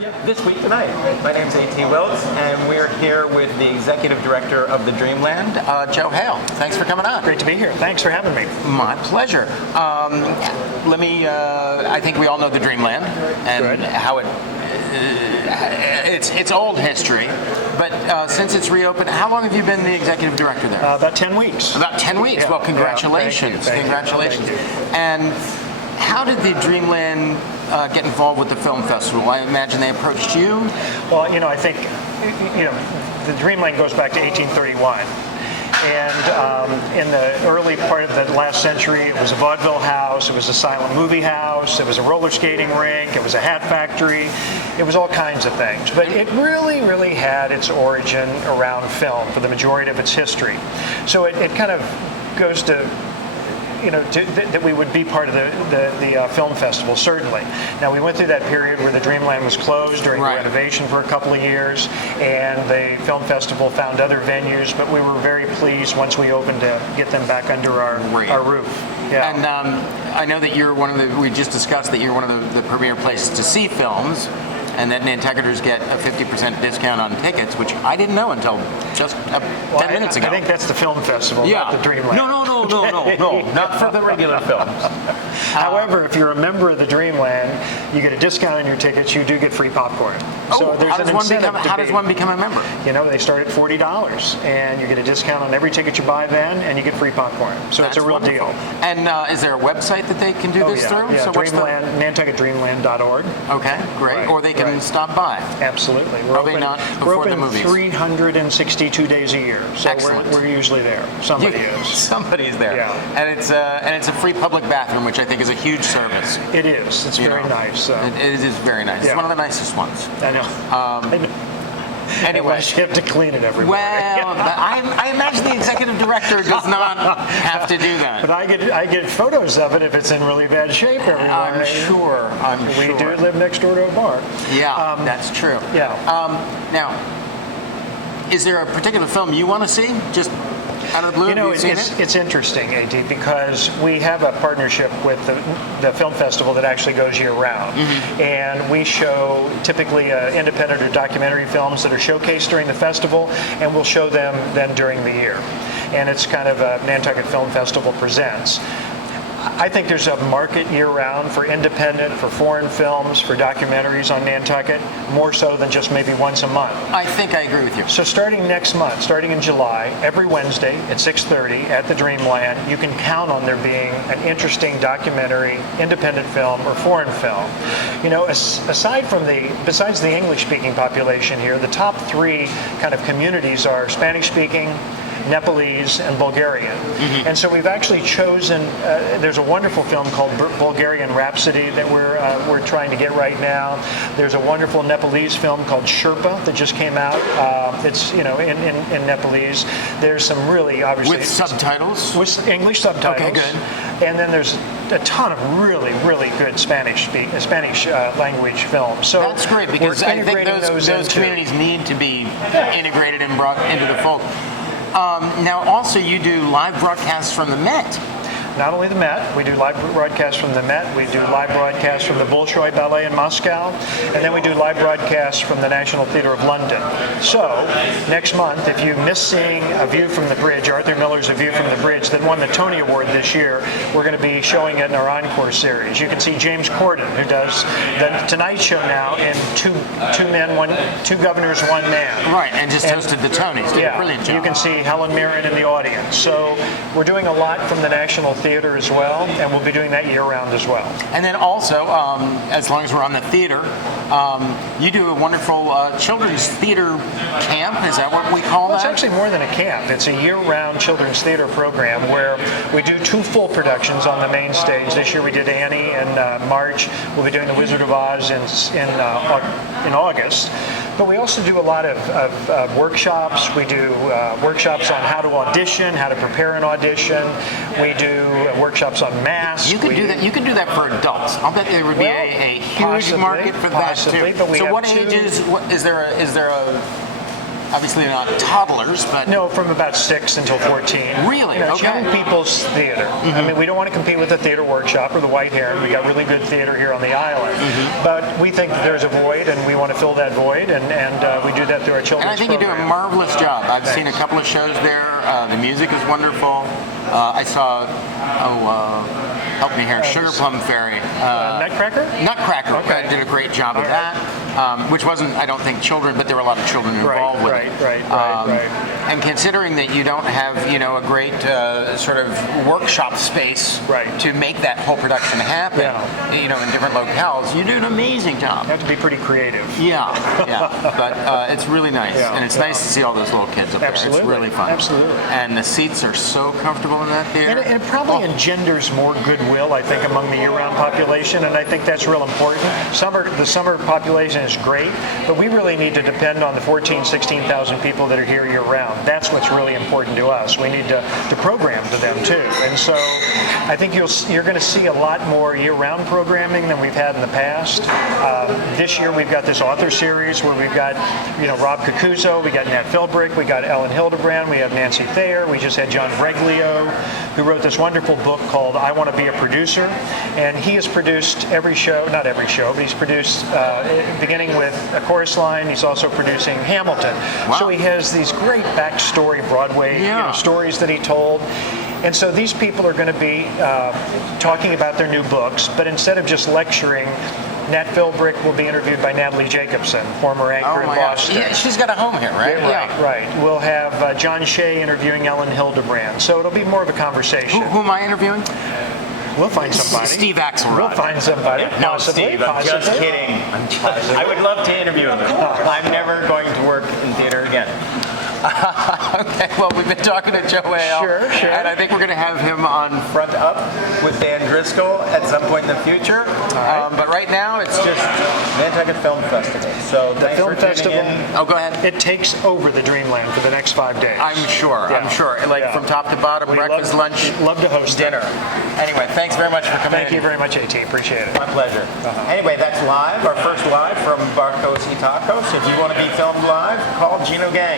This week tonight. My name's A.T. Wells, and we're here with the executive director of the Dreamland, Joe Hale. Thanks for coming on. Great to be here. Thanks for having me. My pleasure. I think we all know the Dreamland and how it's old history, but since it's reopened, how long have you been the executive director there? About 10 weeks. About 10 weeks. Yeah. Well, congratulations. Thank you. Congratulations. Thank you. And how did the Dreamland get involved with the film festival? I imagine they approached you. Well, I think, the Dreamland goes back to 1831. And in the early part of the last century, it was a vaudeville house, it was a silent movie house, it was a roller skating rink, it was a hat factory, it was all kinds of things. But it really, really had its origin around film for the majority of its history. So it kind of goes to that we would be part of the film festival, certainly. Now, we went through that period where the Dreamland was closed during the renovation for a couple of years, and the film festival found other venues, but we were very pleased once we opened to get them back under our roof. Yeah. And I know that we just discussed that you're one of the premier places to see films, and that Nantucketers get a 50% discount on tickets, which I didn't know until just 10 minutes ago. I think that's the film festival, not the Dreamland. No, not for the regular films. However, if you're a member of the Dreamland, you get a discount on your tickets. You do get free popcorn. So there's an incentive. How does one become a member? They start at $40, and you get a discount on every ticket you buy then, and you get free popcorn. So it's a real deal. And is there a website that they can do this through? Yeah, Dreamland, NantucketDreamland.org. Okay, great. Right. Or they can stop by. Absolutely. We're open 362 days a year. So we're usually there. Somebody is. Somebody's there. Yeah. And it's a free public bathroom, which I think is a huge service. It is. It's very nice. It is very nice. Yeah. It's one of the nicest ones. I know. Anyway, you have to clean it every morning. Well, I imagine the executive director does not have to do that. But I get photos of it if it's in really bad shape every morning. I'm sure. We do live next door to a bar. Yeah, that's true. Yeah. Now, is there a particular film you want to see? Just out of the blue, it's interesting, AD, because we have a partnership with the film festival that actually goes year-round. Mm-hmm. And we show typically independent or documentary films that are showcased during the festival, and we'll show them then during the year. And it's kind of a Nantucket Film Festival Presents. I think there's a market year-round for independent, for foreign films, for documentaries on Nantucket, more so than just maybe once a month. I think I agree with you. So starting next month, starting in July, every Wednesday at 6:30 at the Dreamland, you can count on there being an interesting documentary, independent film, or foreign film. Besides the English-speaking population here, the top three kind of communities are Spanish-speaking, Nepalese, and Bulgarian. Mm-hmm. And so we've actually chosen, there's a wonderful film called Bulgarian Rhapsody that we're trying to get right now. There's a wonderful Nepalese film called Sherpa that just came out. It's, in Nepalese. There's some really, obviously... With subtitles? With English subtitles. Okay, good. And then there's a ton of really, really good Spanish language films. So that's great, because I think those communities need to be integrated and brought into the fold. Now, also, you do live broadcasts from the Met. Not only the Met, we do live broadcasts from the Met, we do live broadcasts from the Bolshoi Ballet in Moscow, and then we do live broadcasts from the National Theatre of London. So, next month, if you miss seeing A View from the Bridge, Arthur Miller's A View from the Bridge, that won the Tony Award this year, we're going to be showing it in our Encore series. You can see James Corden, who does the Tonight Show now in Two Governors, One Man. Right, and just hosted the Tonys. Did a brilliant job. You can see Helen Mirren in the audience. So, we're doing a lot from the National Theatre as well, and we'll be doing that year-round as well. And then also, as long as we're on the theater, you do a wonderful children's theater camp. Is that what we call that? It's actually more than a camp. It's a year-round children's theater program where we do 2 full productions on the main stage. This year we did Annie in March. We'll be doing The Wizard of Oz in August. But we also do a lot of workshops. We do workshops on how to audition, how to prepare an audition. We do workshops on masks. You could do that. You could do that for adults. I'll bet there would be a huge market for that too. But so what ages? Is there a obviously not toddlers, but No, from about 6 until 14. Really? It's Okay. young people's theater. I mean, we don't want to compete with the Theater Workshop or the White Heron. We got really good theater here on the island. But we think that there's a void, and we want to fill that void, and we do that through our and children's I think you do a program. marvelous job. I've seen a couple of shows there. The music is wonderful. I saw, help me here, Sugar Plum Fairy. Nutcracker? Nutcracker Okay. did a great job of All that, which wasn't, I don't think, children, but there were a lot of children involved with it. Right. And considering that you don't have, a great sort of workshop space Right. to make that whole production happen, in different locales, you do an amazing job. You have to be pretty creative. Yeah. But it's really nice, Yeah, and it's yeah. nice to see all those little kids up there. Absolutely, It's really fun. absolutely. And the seats are so comfortable in that theater. And it probably engenders more goodwill, I think, among the year-round population, and I think that's real important. The summer population is great, but we really need to depend on the 14, 16,000 people that are here year-round. That's what's really important to us. We need to program to them, too. And so I think you're going to see a lot more year-round programming than we've had in the past. This year we've got this author series where we've got, Rob Cacuso, we got Nat Philbrick, we got Ellen Hildebrand, we have Nancy Thayer, we just had John Breglio, who wrote this wonderful book called I Want to Be a Producer. And he has produced every show, not every show, but he's produced, beginning with A Chorus Line, he's also producing Hamilton. Wow. So he has these great backstory Broadway stories that he told. And so these people are going to be talking about their new books, but instead of just lecturing, Nat Philbrick will be interviewed by Natalie Jacobson, former anchor in Boston. Yeah, she's got a home here, right? Right. We'll have John Shea interviewing Ellen Hildebrand. So it'll be more of a conversation. Who am I interviewing? We'll find somebody. Steve Axelrod. We'll find somebody. No, Possibly, Steve, I'm just possibly. kidding. I would love to interview him. I'm never going to work in theater again. Okay, well, we've been talking to Joe Ale, Sure. and I think we're going to have him on Front Up with Dan Driscoll at some point in the future. But right now, it's just Nantucket Film Festival. So The thanks film for tuning festival, in. Oh, go ahead. it takes over the Dreamland for the next 5 days. I'm sure. Like Yeah. from top to bottom, We breakfast, love- lunch, love to host them. dinner. Anyway, thanks very much for coming Thank in. you very much, AT. Appreciate it. My pleasure. Anyway, that's live, our first live from Barcos y Tacos. If you want to be filmed live, call Gino Gang